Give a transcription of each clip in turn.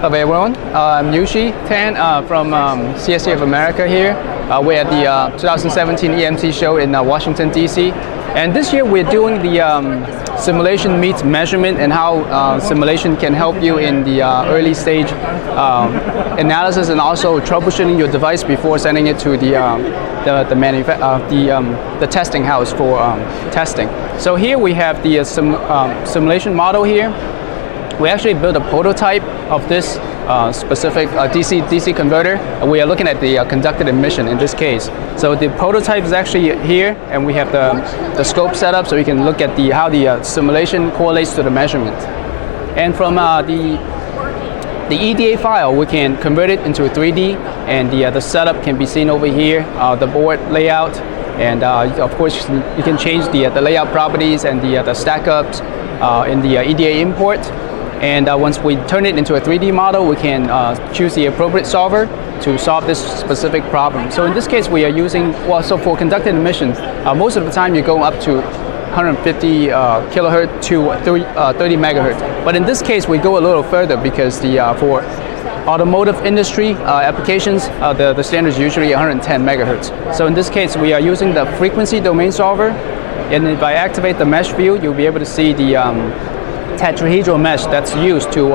Hello everyone, I'm Yushi Tan from CSC of America here. We're at the 2017 EMC show in Washington, D.C. And this year we're doing the simulation meets measurement and how simulation can help you in the early stage analysis and also troubleshooting your device before sending it to the testing house for testing. So here we have the simulation model here. We actually built a prototype of this specific DC converter. We are looking at the conducted emission in this case. So the prototype is actually here, and we have the scope set up so we can look at how the simulation correlates to the measurement. And from the EDA file, we can convert it into a 3D, and the setup can be seen over here, the board layout, and of course you can change the layout properties and the stack ups in the EDA import. And once we turn it into a 3D model, we can choose the appropriate solver to solve this specific problem. So in this case, we are using, so for conducted emissions, most of the time you go up to 150 kilohertz to 30 megahertz. But in this case, we go a little further because for automotive industry applications, the standard is usually 110 megahertz. So in this case, we are using the frequency domain solver. And if I activate the mesh view, you'll be able to see the tetrahedral mesh that's used to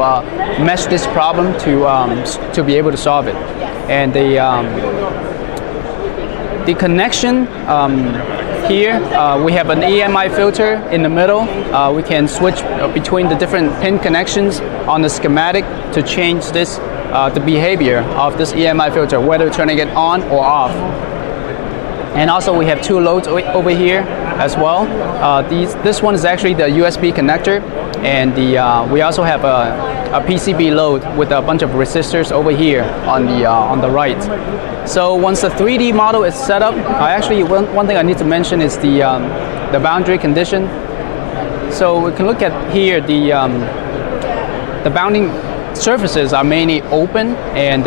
mesh this problem to be able to solve it. And the connection here, we have an EMI filter in the middle. We can switch between the different pin connections on the schematic to change this the behavior of this EMI filter, whether turning it on or off. And also we have two loads over here as well. This one is actually the USB connector, and we also have a PCB load with a bunch of resistors over here on the right. So once the 3D model is set up, actually one thing I need to mention is the boundary condition. So we can look at here the bounding surfaces are mainly open, and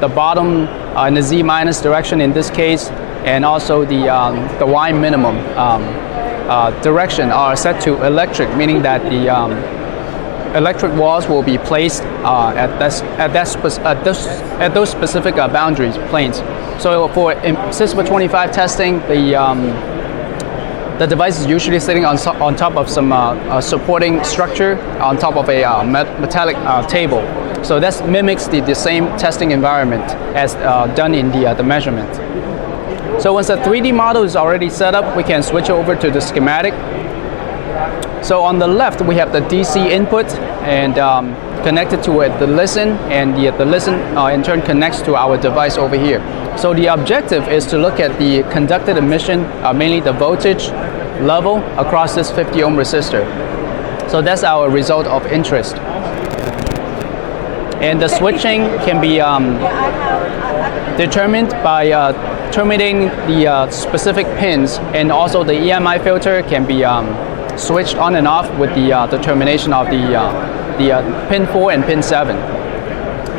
the bottom in the Z minus direction in this case, and also the Y minimum direction are set to electric, meaning that the electric walls will be placed at those specific boundaries planes. So for SISPA 25 testing, the device is usually sitting on top of some supporting structure on top of a metallic table. So that mimics the same testing environment as done in the measurement. So once the 3D model is already set up, we can switch over to the schematic. So on the left, we have the DC input, and connected to it, the listen, and the listen in turn connects to our device over here. So the objective is to look at the conducted emission, mainly the voltage level across this 50 ohm resistor. So that's our result of interest. And the switching can be determined by terminating the specific pins, and also the EMI filter can be switched on and off with the termination of the pin 4 and pin 7.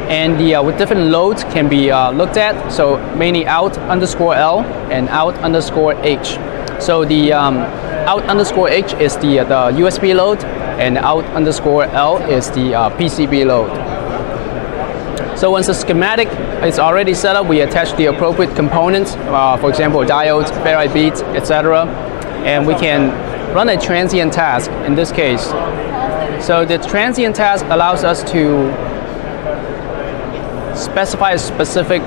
And with different loads can be looked at, so mainly out underscore L and out underscore H. So the out underscore H is the USB load, and out underscore L is the PCB load. So once the schematic is already set up, we attach the appropriate components, for example, diodes, ferrite beads, etc. And we can run a transient task in this case. So the transient task allows us to specify a specific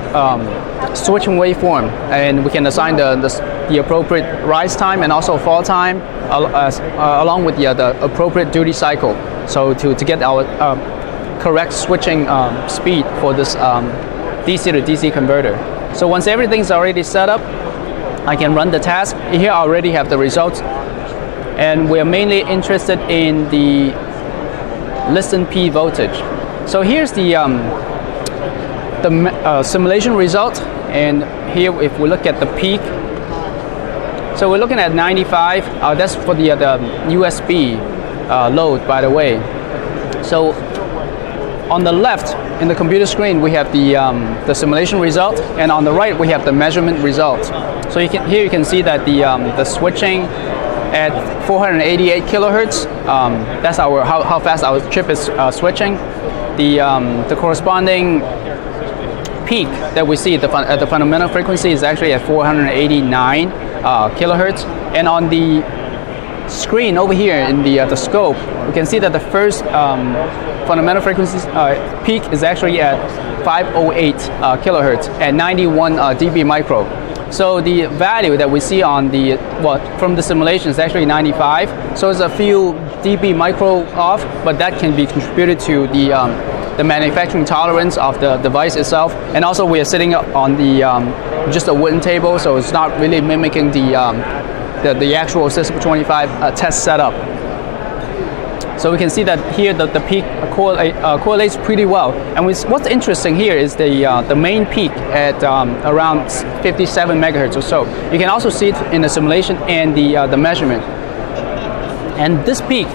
switching waveform, and we can assign the appropriate rise time and also fall time along with the appropriate duty cycle. So to get our correct switching speed for this DC to DC converter. So once everything's already set up, I can run the task. Here I already have the results, and we're mainly interested in the listen P voltage. So here's the simulation result, and here if we look at the peak, so we're looking at 95. That's for the USB load, by the way. So on the left in the computer screen, we have the simulation result, and on the right we have the measurement result. So here you can see that the switching at 488 kilohertz, that's how fast our chip is switching. the corresponding peak that we see at the fundamental frequency is actually at 489 kilohertz. And on the screen over here in the scope, we can see that the first fundamental frequency peak is actually at 508 kilohertz at 91 dB micro. So the value that we see on from the simulation is actually 95. So it's a few dB micro off, but that can be contributed to the manufacturing tolerance of the device itself. And also we are sitting on just a wooden table, so it's not really mimicking the actual Cisco 25 test setup. So we can see that here the peak correlates pretty well. And what's interesting here is the main peak at around 57 megahertz or so. You can also see it in the simulation and the measurement. And this peak,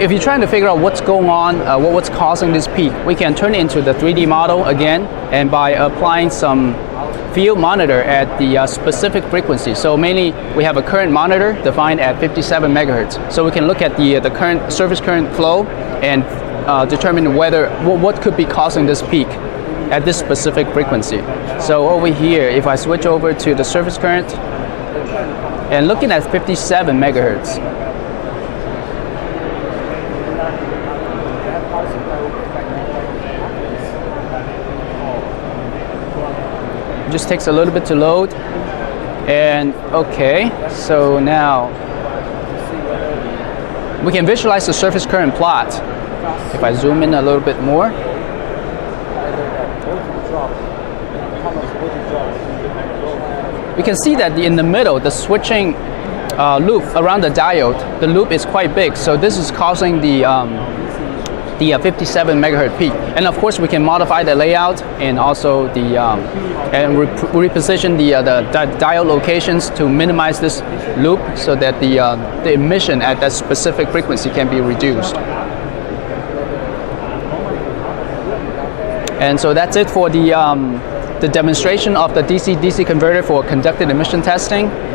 if you're trying to figure out what's going on, what's causing this peak, we can turn it into the 3D model again, and by applying some field monitor at the specific frequency. So mainly we have a current monitor defined at 57 megahertz. So we can look at the current surface current flow and determine what could be causing this peak at this specific frequency. So over here, if I switch over to the surface current and looking at 57 megahertz, it just takes a little bit to load. And okay, so now we can visualize the surface current plot. If I zoom in a little bit more, we can see that in the middle, the switching loop around the diode, the loop is quite big. So this is causing the 57 megahertz peak. And of course we can modify the layout and also reposition the diode locations to minimize this loop so that the emission at that specific frequency can be reduced. And so that's it for the demonstration of the DC-DC converter for conducted emission testing.